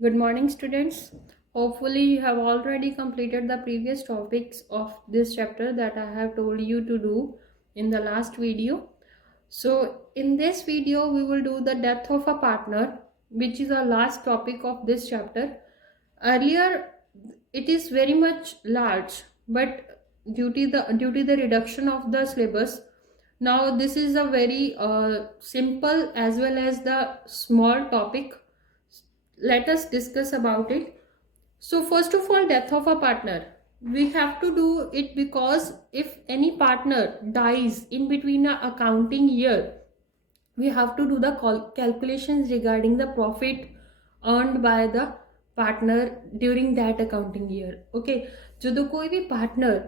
Good morning, students. Hopefully, you have already completed the previous topics of this chapter that I have told you to do in the last video. So, in this video, we will do the death of a partner, which is the last topic of this chapter. Earlier, it is very much large, but due to the reduction of the syllabus, now this is a very simple as well as the small topic. Let us discuss about it. So first of all, death of a partner, we have to do it because if any partner dies in between a accounting year, we have to do the calculations regarding the profit earned by the partner during that accounting year. Okay, ਜਦੋਂ ਕੋਈ ਵੀ partner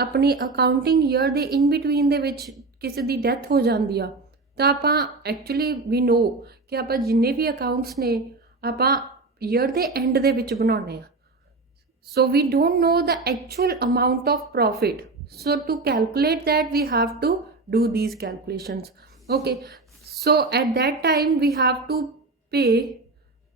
ਆਪਣੀ accounting year ਦੇ in between ਦੇ ਵਿੱਚ ਕਿਸੇ ਦੀ death ਹੋ ਜਾਂਦੀ ਆ ਤਾਂ ਆਪਾਂ ਐਕਚੁਅਲੀ ਵੀ ਨੋ ਕਿ ਆਪਾਂ ਜਿੰਨੇ ਵੀ ਅਕਾਊਂਟਸ ਨੇ ਆਪਾਂ ਈਅਰ ਦੇ ਐਂਡ ਦੇ ਵਿੱਚ ਬਣਾਉਣੇ ਆ. So we don't know the actual amount of profit. So to calculate that, we have to do these calculations. Okay. So at that time, we have to pay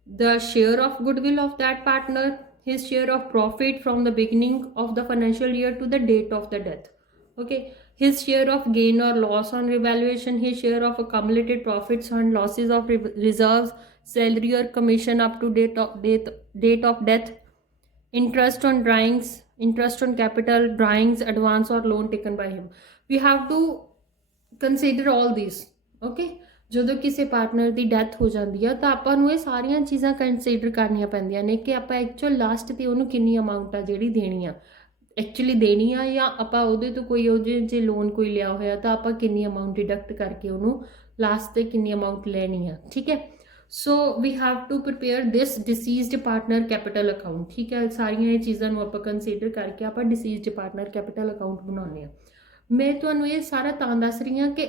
the share of goodwill of that partner, his share of profit from the beginning of the financial year to the date of the death. Okay. His share of gain or loss on revaluation, his share of accumulated profits and losses of reserves, salary or commission up to date of death, interest on drawings, interest on capital, drawings, advance or loan taken by him. We have to consider all these. Okay. ਜਦੋਂ ਕਿਸੇ partner ਦੀ death ਹੋ ਜਾਂਦੀ ਆ ਤਾਂ ਆਪਾਂ ਨੂੰ ਇਹ ਸਾਰੀਆਂ ਚੀਜ਼ਾਂ ਕੰਸੀਡਰ ਕਰਨੀਆਂ ਪੈਂਦੀਆਂ ਨੇ ਕਿ ਆਪਾਂ ਐਕਚੁਅਲ ਲਾਸਟ ਤੇ ਉਹਨੂੰ ਕਿੰਨੀ ਅਮਾਊਂਟ ਆ ਜਿਹੜੀ ਦੇਣੀ ਆ, ਐਕਚੁਅਲੀ ਦੇਣੀ ਆ, ਜਾਂ ਆਪਾਂ ਉਹਦੇ ਤੋਂ ਕੋਈ ਉਹਦੇ ਜੇ ਲੋਨ ਕੋਈ ਲਿਆ ਹੋਇਆ ਤਾਂ ਆਪਾਂ ਕਿੰਨੀ ਅਮਾਊਂਟ ਡਿਡਕਟ ਕਰਕੇ ਉਹਨੂੰ ਲਾਸਟ ਤੇ ਕਿੰਨੀ ਅਮਾਊਂਟ ਲੈਣੀ ਆ. ਠੀਕ ਹੈ. So we have to prepare this deceased partner capital account. ਠੀਕ ਹੈ. ਸਾਰੀਆਂ ਇਹ ਚੀਜ਼ਾਂ ਨੂੰ ਆਪਾਂ ਕੰਸੀਡਰ ਕਰਕੇ ਆਪਾਂ ਡਿਸੀਜ਼ਡ ਪਾਰਟਨਰ ਕੈਪੀਟਲ ਅਕਾਊਂਟ ਬਣਾਉਂਦੇ ਹਾਂ. ਮੈਂ ਤੁਹਾਨੂੰ ਇਹ ਸਾਰਾ ਤਾਂ ਦੱਸ ਰਹੀ ਹਾਂ ਕਿ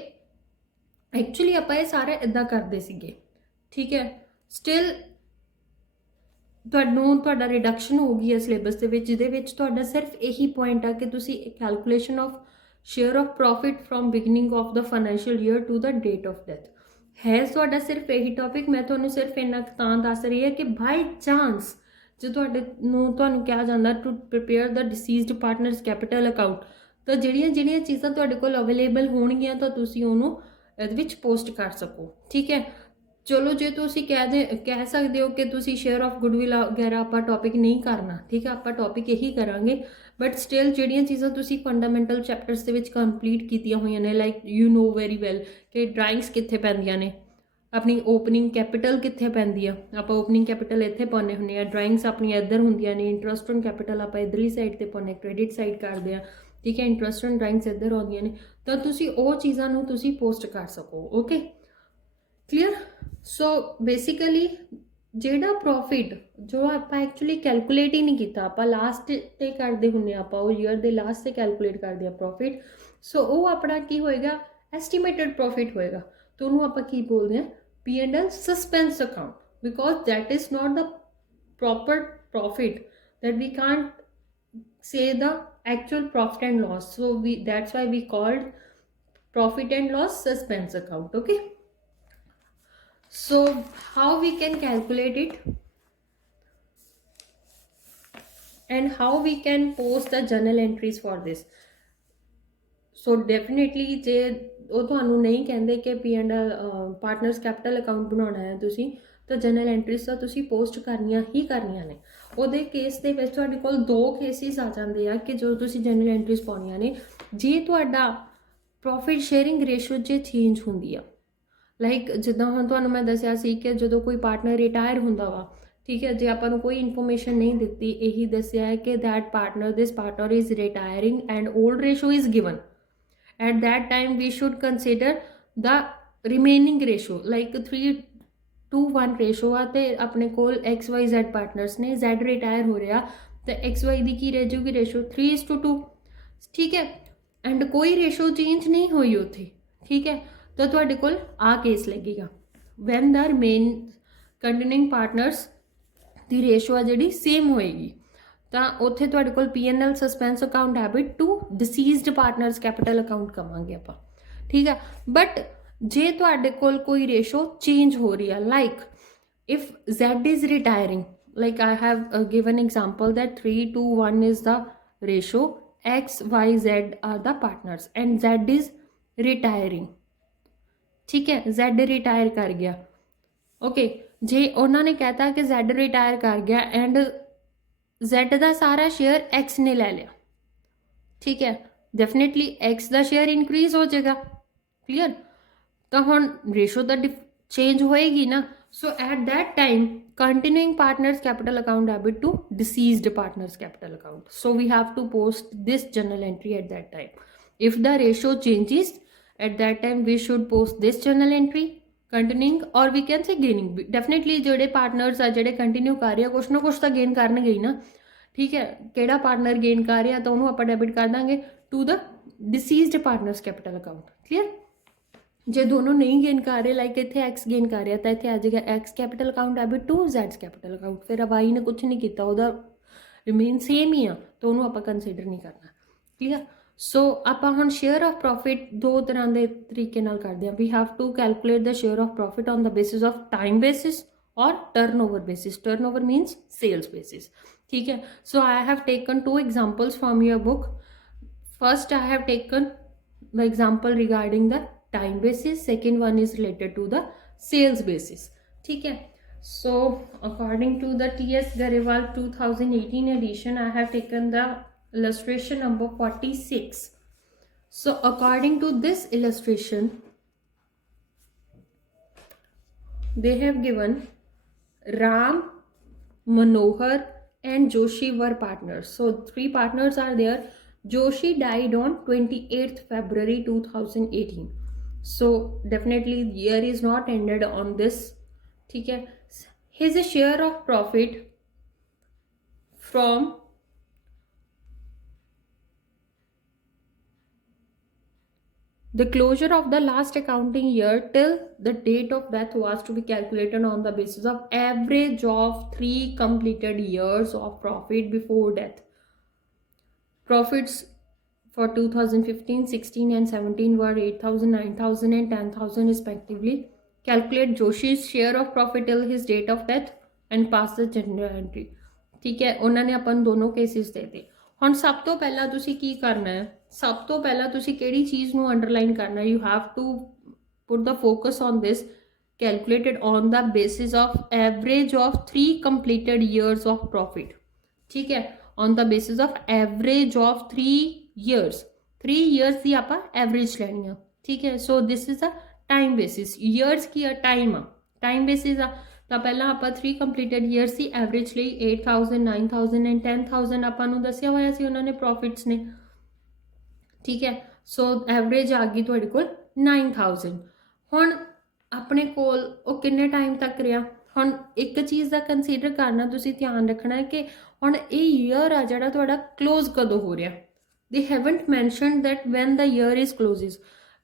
ਐਕਚੁਅਲੀ ਆਪਾਂ ਇਹ ਸਾਰਾ ਇੱਦਾਂ ਕਰਦੇ ਸੀਗੇ. ਠੀਕ ਹੈ. ਸਟਿਲ ਤੁਹਾਡਾ ਰਿਡਕਸ਼ਨ ਹੋ ਗਈ ਹੈ ਸਿਲੇਬਸ ਦੇ ਵਿੱਚ, ਜਿਹਦੇ ਵਿੱਚ ਤੁਹਾਡਾ ਸਿਰਫ ਇਹੀ ਪੁਆਇੰਟ ਆ ਕਿ ਤੁਸੀਂ calculation of share of profit from beginning of the financial year to the date of death ਹੈ. ਤੁਹਾਡਾ ਸਿਰਫ ਇਹੀ ਟੌਪਿਕ ਮੈਂ ਤੁਹਾਨੂੰ ਸਿਰਫ ਇੰਨਾ ਤਾਂ ਦੱਸ ਰਹੀ ਹੈ ਕਿ ਬਾਈ ਚਾਂਸ ਜੇ ਤੁਹਾਨੂੰ ਕਿਹਾ ਜਾਂਦਾ to prepare the deceased partners capital account, ਤਾਂ ਜਿਹੜੀਆਂ ਚੀਜ਼ਾਂ ਤੁਹਾਡੇ ਕੋਲ ਅਵੇਲੇਬਲ ਹੋਣਗੀਆਂ ਤਾਂ ਤੁਸੀਂ ਉਹਨੂੰ ਇਹਦੇ ਵਿੱਚ ਪੋਸਟ ਕਰ ਸਕੋ. ਠੀਕ ਹੈ. ਚਲੋ ਜੇ ਤੁਸੀਂ ਕਹਿ ਸਕਦੇ ਹੋ ਕਿ ਤੁਸੀਂ ਸ਼ੇਅਰ ਆਫ ਗੁੱਡਵਿਲ ਵਗੈਰਾ ਆਪਾਂ ਟੌਪਿਕ ਨਹੀਂ ਕਰਨਾ, ਠੀਕ ਹੈ, ਆਪਾਂ ਟੌਪਿਕ ਇਹੀ ਕਰਾਂਗੇ, ਬਟ ਸਟਿਲ ਜਿਹੜੀਆਂ ਚੀਜ਼ਾਂ ਤੁਸੀਂ ਫੰਡਾਮੈਂਟਲ ਚੈਪਟਰਸ ਦੇ ਵਿੱਚ ਕੰਪਲੀਟ ਕੀਤੀਆਂ ਹੋਈਆਂ ਨੇ, like you know very well ਕਿ ਡਰਾਇੰਗਸ ਕਿੱਥੇ ਪੈਂਦੀਆਂ ਨੇ, ਆਪਣੀ ਓਪਨਿੰਗ ਕੈਪੀਟਲ ਕਿੱਥੇ ਪੈਂਦੀ ਆ, ਆਪਾਂ ਓਪਨਿੰਗ ਕੈਪੀਟਲ ਇੱਥੇ ਪਾਉਂਦੇ ਹੁੰਦੇ ਆ, ਡਰਾਇੰਗਸ ਆਪਣੀਆਂ ਇੱਧਰ ਹੁੰਦੀਆਂ ਨੇ, ਇੰਟਰਸਟ ਔਨ ਕੈਪੀਟਲ ਆਪਾਂ ਇੱਧਰਲੀ ਸਾਈਡ 'ਤੇ ਪਾਉਂਦੇ, ਕ੍ਰੈਡਿਟ ਸਾਈਡ ਕਰਦੇ ਆ. ਠੀਕ ਹੈ. ਇੰਟਰਸਟ ਔਨ ਡਰਾਇੰਗਸ ਇੱਧਰ ਆਉਂਦੀਆਂ ਨੇ, ਤਾਂ ਤੁਸੀਂ ਉਹ ਚੀਜ਼ਾਂ ਨੂੰ ਤੁਸੀਂ ਪੋਸਟ ਕਰ ਸਕੋ. Okay, clear. ਸੋ ਬੇਸਿਕਲੀ ਜਿਹੜਾ ਪ੍ਰੋਫਿਟ ਜੋ ਆਪਾਂ ਐਕਚੁਅਲੀ ਕੈਲਕੂਲੇਟ ਹੀ ਨਹੀਂ ਕੀਤਾ, ਆਪਾਂ ਲਾਸਟ 'ਤੇ ਕਰਦੇ ਹੁੰਦੇ ਹਾਂ, ਆਪਾਂ ਉਹ ਈਅਰ ਦੇ ਲਾਸਟ 'ਤੇ ਕੈਲਕੂਲੇਟ ਕਰਦੇ ਆ ਪ੍ਰੋਫਿਟ. ਸੋ ਉਹ ਆਪਣਾ ਕੀ ਹੋਏਗਾ, ਐਸਟੀਮੇਟਡ ਪ੍ਰੋਫਿਟ ਹੋਏਗਾ. ਤਾਂ ਉਹਨੂੰ ਆਪਾਂ ਕੀ ਬੋਲਦੇ ਹਾਂ, P&L suspense account, because that is not the proper profit, that we can't say the actual profit and loss. So that's why we called profit and loss suspense account. Okay. So how we can calculate it and how we can post the journal entries for this. So definitely ਜੇ ਉਹ ਤੁਹਾਨੂੰ ਨਹੀਂ ਕਹਿੰਦੇ ਕਿ P&L partners capital account ਬਣਾਉਣਾ ਹੈ ਤੁਸੀਂ, ਤਾਂ ਜਨਰਲ ਐਂਟਰੀਜ਼ ਤਾਂ ਤੁਸੀਂ ਪੋਸਟ ਕਰਨੀਆਂ ਹੀ ਕਰਨੀਆਂ ਨੇ. ਉਹਦੇ ਕੇਸ ਦੇ ਵਿੱਚ ਤੁਹਾਡੇ ਕੋਲ 2 ਕੇਸਿਸ ਆ ਜਾਂਦੇ ਆ ਕਿ ਜੋ ਤੁਸੀਂ ਜਨਰਲ ਐਂਟਰੀਜ਼ ਪਾਉਣੀਆਂ ਨੇ, ਜੇ ਤੁਹਾਡਾ ਪ੍ਰੋਫਿਟ ਸ਼ੇਅਰਿੰਗ ਰੇਸ਼ੋ ਜੇ ਚੇਂਜ ਹੁੰਦੀ ਆ, ਲਾਈਕ ਜਿੱਦਾਂ ਹੁਣ ਤੁਹਾਨੂੰ ਮੈਂ ਦੱਸਿਆ ਸੀ ਕਿ ਜਦੋਂ ਕੋਈ ਪਾਰਟਨਰ ਰਿਟਾਇਰ ਹੁੰਦਾ ਵਾ, ਠੀਕ ਹੈ, ਜੇ ਆਪਾਂ ਨੂੰ ਕੋਈ ਇਨਫੋਰਮੇਸ਼ਨ ਨਹੀਂ ਦਿੱਤੀ, ਇਹੀ ਦੱਸਿਆ ਹੈ ਕਿ this partner is retiring and old ratio is given. At that time we should consider the remaining ratio, like 3:1 ratio ਆ ਤੇ ਆਪਣੇ ਕੋਲ XYZ ਪਾਰਟਨਰਸ ਨੇ, Z ਰਿਟਾਇਰ ਹੋ ਰਿਹਾ ਤੇ XY ਦੀ ਕੀ ਰਹਿ ਜੂਗੀ ਰੇਸ਼ੋ 3:2. ਠੀਕ ਹੈ. ਐਂਡ ਕੋਈ ਰੇਸ਼ੋ ਚੇਂਜ ਨਹੀਂ ਹੋਈ ਉੱਥੇ. ਠੀਕ ਹੈ. ਤਾਂ ਤੁਹਾਡੇ ਕੋਲ ਆ ਕੇਸ ਲੱਗੇਗਾ when the remain continuing partners ਦੀ ਰੇਸ਼ੋ ਆ ਜਿਹੜੀ ਸੇਮ ਹੋਏਗੀ, ਤਾਂ ਉੱਥੇ ਤੁਹਾਡੇ ਕੋਲ P&L suspense account debit to deceased partners capital account ਕਵਾਂਗੇ ਆਪਾਂ. ਠੀਕ ਹੈ. ਬਟ ਜੇ ਤੁਹਾਡੇ ਕੋਲ ਕੋਈ ਰੇਸ਼ੋ ਚੇਂਜ ਹੋ ਰਹੀ ਆ, like if Z is retiring, like I have given example that 3:1 is the ratio, X, Y, Z are the partners and Z is retiring, ठीक है, Z रिटायर कर गया, ओके, जे उन्होंने कहता कि Z रिटायर कर गया एंड Z का सारा शेयर X ने ले लिया, ठीक है, डेफिनेटली X का शेयर इंक्रीज हो जाएगा, क्लियर, तो हम रेशो तो चेंज होएगी ना, so at that time continuing partners capital account debit to deceased partners capital account, so we have to post this journal entry at that time. If the ratio changes at that time we should post this journal entry continuing, or we can say gaining, definitely ਜਿਹੜੇ partners ਆ ਜਿਹੜੇ continue ਕਰ ਰਹੇ ਆ ਕੁਛ ਨਾ ਕੁਛ ਤਾਂ ਗੇਨ ਕਰਨਗੇ ਹੀ ਨਾ, ਠੀਕ ਹੈ, ਕਿਹੜਾ ਪਾਰਟਨਰ ਗੇਨ ਕਰ ਰਿਹਾ ਤਾਂ ਉਹਨੂੰ ਆਪਾਂ ਡੈਬਿਟ ਕਰ ਦਾਂਗੇ to the deceased partners capital account, clear. जे दोनों नहीं गेन कर रहे, लाइक इतने एक्स गेन कर रहा तो इतने आ जाएगा X capital account debit to Z capital account, फिर वाई ने कुछ नहीं किया, वह रिमेन सेम ही आ, तो उन्होंने आप कंसीडर नहीं करना, क्लियर। सो आप हम शेयर ऑफ प्रॉफिट दो तरह के तरीके करते हैं, we have to calculate the share of profit on the basis of time basis और turnover basis, turnover means sales basis, ठीक है। So I have taken 2 examples from your book, first I have taken the example regarding the time basis, second one is related to the sales basis, ठीक है। So according to the TS Garewal 2018 edition, I have taken the illustration number 46. So according to this illustration they have given Ram, Manohar and Joshi were partners, so 3 partners are there. Joshi died on 28th February 2018, so definitely year is not ended on this, ठीक है। his share of profit from the closure of the last accounting year till the date of death was to be calculated on the basis of average of 3 completed years of profit before death. Profits for 2015, 16 and 17 were 8,000, 9,000 and 10,000 respectively. Calculate Joshi's share of profit till his date of death and pass the journal entry, ठीक है। उन्होंने अपन दोनों cases they दिए। ਹੁਣ ਸਭ ਤੋਂ ਪਹਿਲਾਂ ਤੁਸੀਂ ਕੀ ਕਰਨਾ ਹੈ, ਸਭ ਤੋਂ ਪਹਿਲਾਂ ਤੁਸੀਂ ਕਿਹੜੀ ਚੀਜ਼ ਨੂੰ ਅੰਡਰਲਾਈਨ ਕਰਨਾ, you have to put the focus on this, calculated on the basis of average of 3 completed years of profit, ठीक है, on the basis of average of 3 years, 3 years ਦੀ ਆਪਾਂ ਐਵਰੇਜ ਲੈਣੀ ਆ, ਠੀਕ ਹੈ। So this is a time basis, years ਕੀ ਆ, time ਆ, ਟਾਈਮ ਬੇਸਿਸ ਆ, ਤਾਂ ਪਹਿਲਾਂ ਆਪਾਂ 3 ਕੰਪਲੀਟਡ ਈਅਰਸ ਦੀ ਐਵਰੇਜ ਲਈ 8,000, 9,000 ਐਂਡ 10,000 ਆਪਾਂ ਨੂੰ ਦੱਸਿਆ ਹੋਇਆ ਸੀ ਉਹਨਾਂ ਨੇ ਪ੍ਰੋਫਿਟਸ ਨੇ, ਠੀਕ ਹੈ। ਸੋ ਐਵਰੇਜ ਆ ਗਈ ਤੁਹਾਡੇ ਕੋਲ 9,000। ਹੁਣ ਆਪਣੇ ਕੋਲ ਉਹ ਕਿੰਨੇ ਟਾਈਮ ਤੱਕ ਰਿਹਾ, ਹੁਣ ਇੱਕ ਚੀਜ਼ ਦਾ ਕੰਸੀਡਰ ਕਰਨਾ, ਤੁਸੀਂ ਧਿਆਨ ਰੱਖਣਾ ਹੈ ਕਿ ਹੁਣ ਇਹ ਈਅਰ ਆ ਜਿਹੜਾ ਤੁਹਾਡਾ ਕਲੋਜ਼ ਕਦੋਂ ਹੋ ਰਿਹਾ, they haven't mentioned that when the year is closes,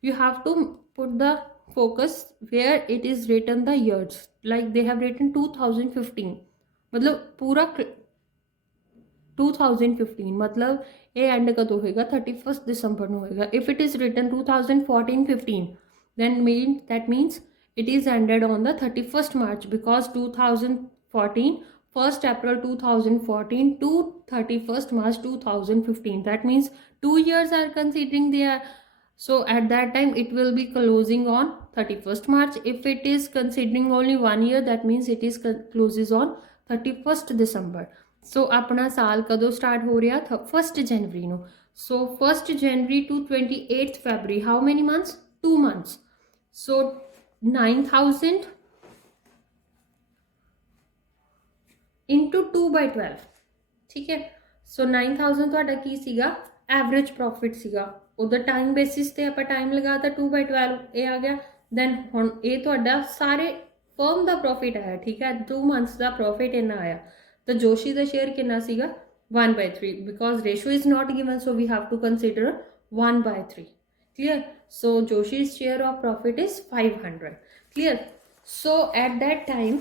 you have to put the focus where it is written the years, like they have written 2015, मतलब पूरा 2015 मतलब ये एंड कदों होएगा, 31 दिसंबर में होएगा। if it is written 2014-15 then that means it is ended on the 31st March, because 2014 1st April 2014 to 31st March 2015, that means 2 years are considering there, so at that time it will be closing on 31st March. if it is considering only 1 year, that means it is closes on 31st December. so apna saal kado start ho raha, 1st January no, so 1st January to 28th February, how many months, 2 months, so 9,000 into 2/12, ठीक है। सो 9,000 ਤੁਹਾਡਾ ਕੀ ਸੀਗਾ, average profit ਸੀਗਾ, ਉਹਦਾ time basis ਤੇ ਆਪਾਂ time ਲਗਾਤਾ 2/12, ਇਹ ਆ ਗਿਆ। ਦੈਨ ਹੁਣ ਇਹ ਤੁਹਾਡਾ ਸਾਰੇ ਫਰਮ ਦਾ ਪ੍ਰੋਫਿਟ ਆਇਆ, ਠੀਕ ਹੈ, 2 ਮੰਥਸ ਦਾ ਪ੍ਰੋਫਿਟ ਇੰਨਾ ਆਇਆ, ਤਾਂ ਜੋਸ਼ੀ ਦਾ ਸ਼ੇਅਰ ਕਿੰਨਾ ਸੀਗਾ 1/3, because ratio is not given, so we have to consider 1/3, clear। so Joshi's share of profit is 500, clear। so at that time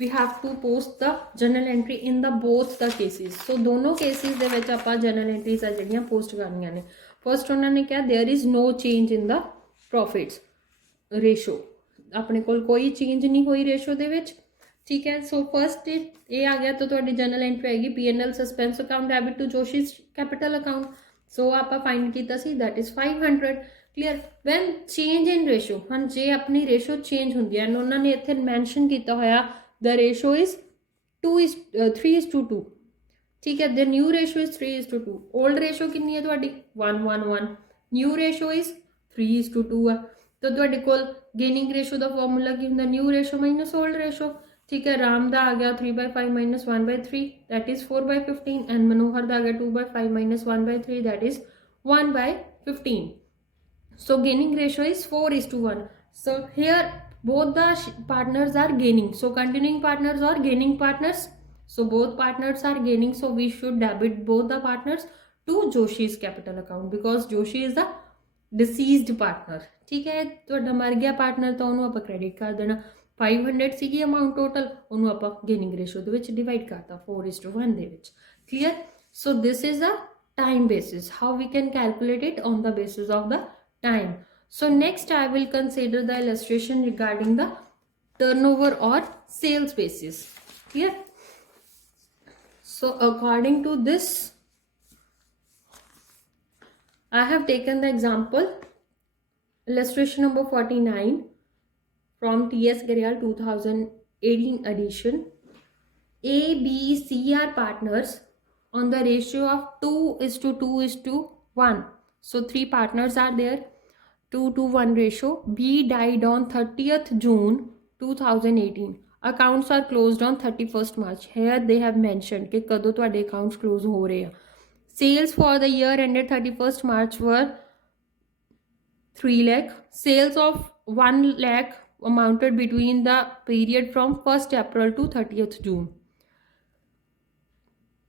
we have to post the journal entry in the both the cases, so दोनों cases ਦੇ ਵਿੱਚ ਆਪਾਂ journal entries ਆ ਜਿਹੜੀਆਂ post ਕਰਨੀਆਂ ਨੇ। first ਉਹਨਾਂ ਨੇ ਕਿਹਾ there is no change in the profits ratio, ਆਪਣੇ ਕੋਲ ਕੋਈ change ਨਹੀਂ ਹੋਈ ratio ਦੇ ਵਿੱਚ, ठीक है। सो फर्स्ट ये आ गया तो ਤੁਹਾਡੀ ਜਨਰਲ ਐਂਟਰੀ ਆਏਗੀ P&L suspense account debit to Joshi's capital account. So ਆਪਾਂ ਫਾਈਂਡ ਕੀਤਾ ਸੀ that is 500 clear. When change in ratio, ਹਾਂ ਜੇ ਆਪਣੀ ਰੇਸ਼ੋ ਚੇਂਜ ਹੁੰਦੀ ਹੈ ਉਹਨਾਂ ਨੇ ਇੱਥੇ ਮੈਂਸ਼ਨ ਕੀਤਾ ਹੋਇਆ the ratio is 3:2, ठीक है। the new ratio is 3:2। old ratio कितनी है ਤੁਹਾਡੀ 1:1:1, new ratio is 3:2 है। तो ਤੁਹਾਡੇ ਕੋਲ gaining ratio ਦਾ ਫਾਰਮੂਲਾ ਕੀ ਹੁੰਦਾ new ratio minus old ratio, ठीक है। राम ਦਾ ਆ ਗਿਆ 3/5 minus 1/3 that is 4/15 and Manohar ਦਾ ਆ ਗਿਆ 2/5 minus 1/3 that is 1/15। so gaining ratio is 4:1। so here both the partners are gaining, so continuing partners or gaining partners, so both partners are gaining, so we should debit both the partners to Joshi's capital account because Joshi is the deceased partner, ठीक है। ਤੁਹਾਡਾ ਮਰ ਗਿਆ partner ਤਾਂ ਉਹਨੂੰ ਆਪਾਂ credit ਕਰ ਦੇਣਾ। 500 ਸੀਗੀ ਅਮਾਊਂਟ ਟੋਟਲ, ਉਹਨੂੰ ਆਪਾਂ ਗੇਨਿੰਗ ਰੇਸ਼ੋ ਦੇ ਵਿੱਚ ਡਿਵਾਈਡ ਕਰਤਾ 4:1 ਦੇ ਵਿੱਚ, clear. So this is a time basis, how we can calculate it on the basis of the time। so next I will consider the illustration regarding the turnover or sales basis, clear। so according to this I have taken the example illustration number 49 from TS Garyal 2018 edition। A, B, C are partners on the ratio of 2:2:1, so 3 partners are there, 2:1 ratio। B died on 30th June 2018, accounts are closed on 31st March। here they have mentioned कि कदों तुहाडे accounts close हो रहे हैं। sales for the year ended 31st March were 3 lakh, sales of 1 lakh amounted between the period from 1st April to 30th June।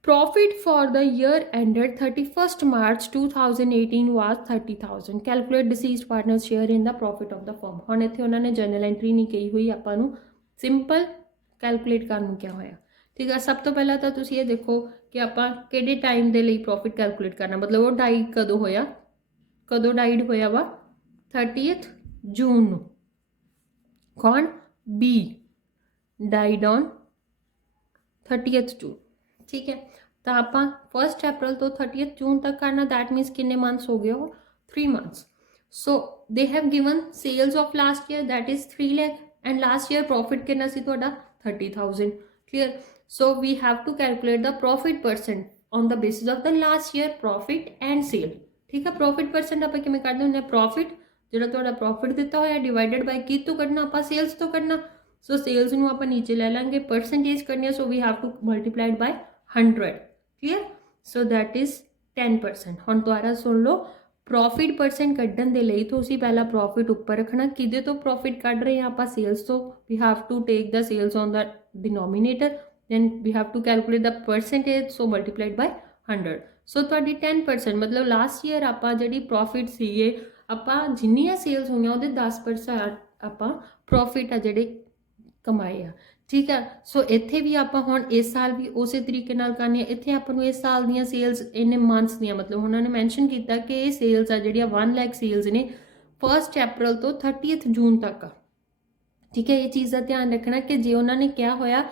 Profit for the year ended 31st March 2018 was 30,000। Calculate deceased partner's share in the profit of the firm। ਹੁਣ ਇੱਥੇ ਉਹਨਾਂ ਨੇ general entry ਨਹੀਂ ਕਹੀ ਹੋਈ, ਆਪਾਂ ਨੂੰ simple calculate ਕਰਨ ਨੂੰ ਕਿਹਾ ਹੋਇਆ, ਠੀਕ ਹੈ। ਸਭ ਤੋਂ ਪਹਿਲਾਂ ਤਾਂ ਤੁਸੀਂ ਇਹ ਦੇਖੋ ਕਿ ਆਪਾਂ ਕਿਹੜੇ ਟਾਈਮ ਦੇ ਲਈ ਪ੍ਰੋਫਿਟ ਕੈਲਕੂਲੇਟ ਕਰਨਾ, ਮਤਲਬ ਉਹ ਡਾਈ ਕਦੋਂ ਹੋਇਆ, ਕਦੋਂ ਡਾਈਡ ਹੋਇਆ ਵਾ 30th ਜੂਨ ਨੂੰ। ਕੌਣ? ਬੀ ਡਾਈਡ ਔਨ 30th ਜੂਨ, ठीक है। तो आप 1st April तो 30th June तक करना, दैट मीन्स कितने मंथ्स हो गए हो 3 months। So they have given sales of last year that is 3 lakh and last year profit कितना सी ਤੁਹਾਡਾ 30,000, clear. So we have to calculate the profit percent on the basis of the last year profit and sale, ठीक है। Profit percent ਆਪਾਂ ਕਿਵੇਂ ਕੱਢਦੇ ਹੁੰਦੇ ਆ, प्रॉफिट ਜਿਹੜਾ ਤੁਹਾਡਾ प्रॉफिट ਦਿੱਤਾ ਹੋਇਆ ਡਿਵਾਈਡਡ ਬਾਈ ਕੀ ਤੋਂ ਕੱਢਣਾ, ਆਪਾਂ ਸੇਲਸ ਤੋਂ ਕੱਢਣਾ। ਸੋ ਸੇਲਸ ਨੂੰ ਆਪਾਂ ਨੀਚੇ ਲੈ ਲਾਂਗੇ, ਪਰਸੈਂਟੇਜ ਕਰਨੀ ਹੈ, so we have to multiplied by 100, clear। so that is 10%। ਹੁਣ ਦੁਬਾਰਾ ਸੁਣ ਲਓ, ਪ੍ਰੋਫਿਟ ਪਰਸੈਂਟ ਕੱਢਣ ਦੇ ਲਈ ਤੁਸੀਂ ਪਹਿਲਾਂ ਪ੍ਰੋਫਿਟ ਉੱਪਰ ਰੱਖਣਾ। ਕਿਹਦੇ ਤੋਂ ਪ੍ਰੋਫਿਟ ਕੱਢ ਰਹੇ ਹਾਂ ਆਪਾਂ, ਸੇਲਸ ਤੋਂ। We have to take the sales on the denominator, then we have to calculate the percentage, so multiplied by 100। so ਤੁਹਾਡੀ 10% ਮਤਲਬ ਲਾਸਟ ਈਅਰ ਆਪਾਂ ਜਿਹੜੀ ਪ੍ਰੋਫਿਟ ਸੀਗੇ, ਆਪਾਂ ਜਿੰਨੀਆਂ ਸੇਲਸ ਹੋਈਆਂ ਉਹਦੇ 10% ਆਪਾਂ ਪ੍ਰੋਫਿਟ ਆ ਜਿਹੜੇ ਕਮਾਏ ਆ, ਠੀਕ ਹੈ। ਸੋ ਇੱਥੇ ਵੀ ਆਪਾਂ ਹੁਣ ਇਸ ਸਾਲ ਵੀ ਉਸੇ ਤਰੀਕੇ ਨਾਲ ਕਰਨੀ ਹੈ। ਇੱਥੇ ਆਪਾਂ ਨੂੰ ਇਸ ਸਾਲ ਦੀਆਂ ਸੇਲਸ ਇੰਨੇ ਮੰਥਸ ਦੀਆਂ, ਮਤਲਬ ਉਹਨਾਂ ਨੇ ਮੈਂਸ਼ਨ ਕੀਤਾ ਕਿ ਇਹ ਸੇਲਸ ਆ ਜਿਹੜੀਆਂ 1 ਲੱਖ ਸੇਲਸ ਨੇ 1st April ਤੋਂ 30th June ਤੱਕ ਆ, ਠੀਕ ਹੈ। ਇਹ ਚੀਜ਼ ਦਾ ਧਿਆਨ ਰੱਖਣਾ ਕਿ ਜੇ ਉਹਨਾਂ ਨੇ ਕਿਹਾ ਹੋਇਆ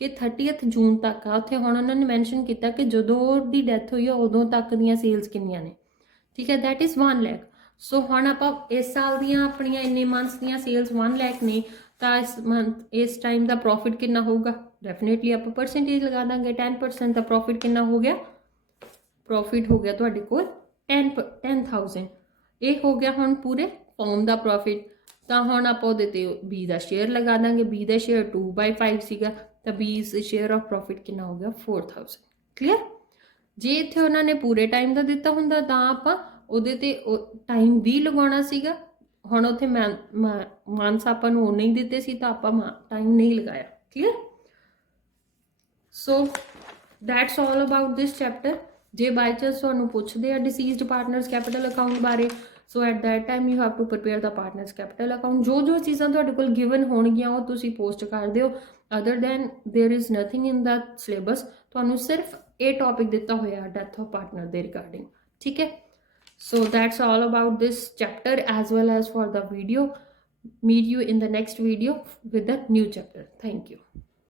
ਕਿ 30th June ਤੱਕ ਆ, ਉੱਥੇ ਹੁਣ ਉਹਨਾਂ ਨੇ ਮੈਂਸ਼ਨ ਕੀਤਾ ਕਿ ਜਦੋਂ ਦੀ ਡੈਥ ਹੋਈ ਆ ਉਦੋਂ ਤੱਕ ਦੀਆਂ ਸੇਲਸ ਕਿੰਨੀਆਂ ਨੇ, ਠੀਕ ਹੈ। That is 1 lakh. ਸੋ ਹੁਣ ਆਪਾਂ ਇਸ ਸਾਲ ਦੀਆਂ ਆਪਣੀਆਂ ਇੰਨੇ ਮੰਥਸ ਦੀਆਂ ਸੇਲਸ 1 ਲੱਖ ਨੇ, ਤਾਂ ਇਸ ਮੰਥ ਇਸ ਟਾਈਮ ਦਾ ਪ੍ਰੋਫਿਟ ਕਿੰਨਾ ਹੋਊਗਾ, ਡੈਫੀਨੇਟਲੀ ਆਪਾਂ ਪਰਸੈਂਟੇਜ ਲਗਾ ਦਾਂਗੇ। 10% ਦਾ ਪ੍ਰੋਫਿਟ ਕਿੰਨਾ ਹੋ ਗਿਆ, ਪ੍ਰੋਫਿਟ ਹੋ ਗਿਆ ਤੁਹਾਡੇ ਕੋਲ 10,000। ਇਹ ਹੋ ਗਿਆ ਹੁਣ ਪੂਰੇ ਫਰਮ ਦਾ ਪ੍ਰੋਫਿਟ। ਤਾਂ ਹੁਣ ਆਪਾਂ ਉਹਦੇ ਤੇ ਬੀ ਦਾ ਸ਼ੇਅਰ ਲਗਾ ਦਾਂਗੇ। ਬੀ ਦਾ ਸ਼ੇਅਰ 2/5 ਸੀਗਾ, ਤਾਂ ਬੀ ਸ਼ੇਅਰ ਆਫ ਪ੍ਰੋਫਿਟ ਕਿੰਨਾ ਹੋ ਗਿਆ 4,000, ਕਲੀਅਰ। ਜੇ ਇੱਥੇ ਉਹਨਾਂ ਨੇ ਪੂਰੇ ਟਾਈਮ ਦਾ ਦਿੱਤਾ ਹੁੰਦਾ ਤਾਂ ਆਪਾਂ ਉਹਦੇ ਤੇ ਟਾਈਮ ਵੀ ਲਗਾਉਣਾ ਸੀਗਾ। ਹੁਣ ਉੱਥੇ ਮੰਥਸ ਆਪਾਂ ਨੂੰ ਨਹੀਂ ਦਿੱਤੇ ਸੀ ਤਾਂ ਆਪਾਂ ਟਾਈਮ ਨਹੀਂ ਲਗਾਇਆ, clear. So that's all about this chapter. ਜੇ ਬਾਈ ਚਾਂਸ ਤੁਹਾਨੂੰ ਪੁੱਛਦੇ ਆ ਡਿਸੀਜ਼ਡ ਪਾਰਟਨਰਸ ਕੈਪੀਟਲ ਅਕਾਊਂਟ ਬਾਰੇ, so at that time you have to prepare the partners capital account. ਜੋ ਚੀਜ਼ਾਂ ਤੁਹਾਡੇ ਕੋਲ ਗਿਵਨ ਹੋਣਗੀਆਂ ਉਹ ਤੁਸੀਂ ਪੋਸਟ ਕਰ ਦਿਓ। Other than there is nothing in the syllabus. ਤੁਹਾਨੂੰ ਸਿਰਫ ਇਹ ਟੌਪਿਕ ਦਿੱਤਾ ਹੋਇਆ ਡੈਥ ਆਫ ਪਾਰਟਨਰ ਦੇ ਰਿਗਾਰਡਿੰਗ, ਠੀਕ ਹੈ। So that's all about this chapter as well as for the video. Meet you in the next video with the new chapter. Thank you.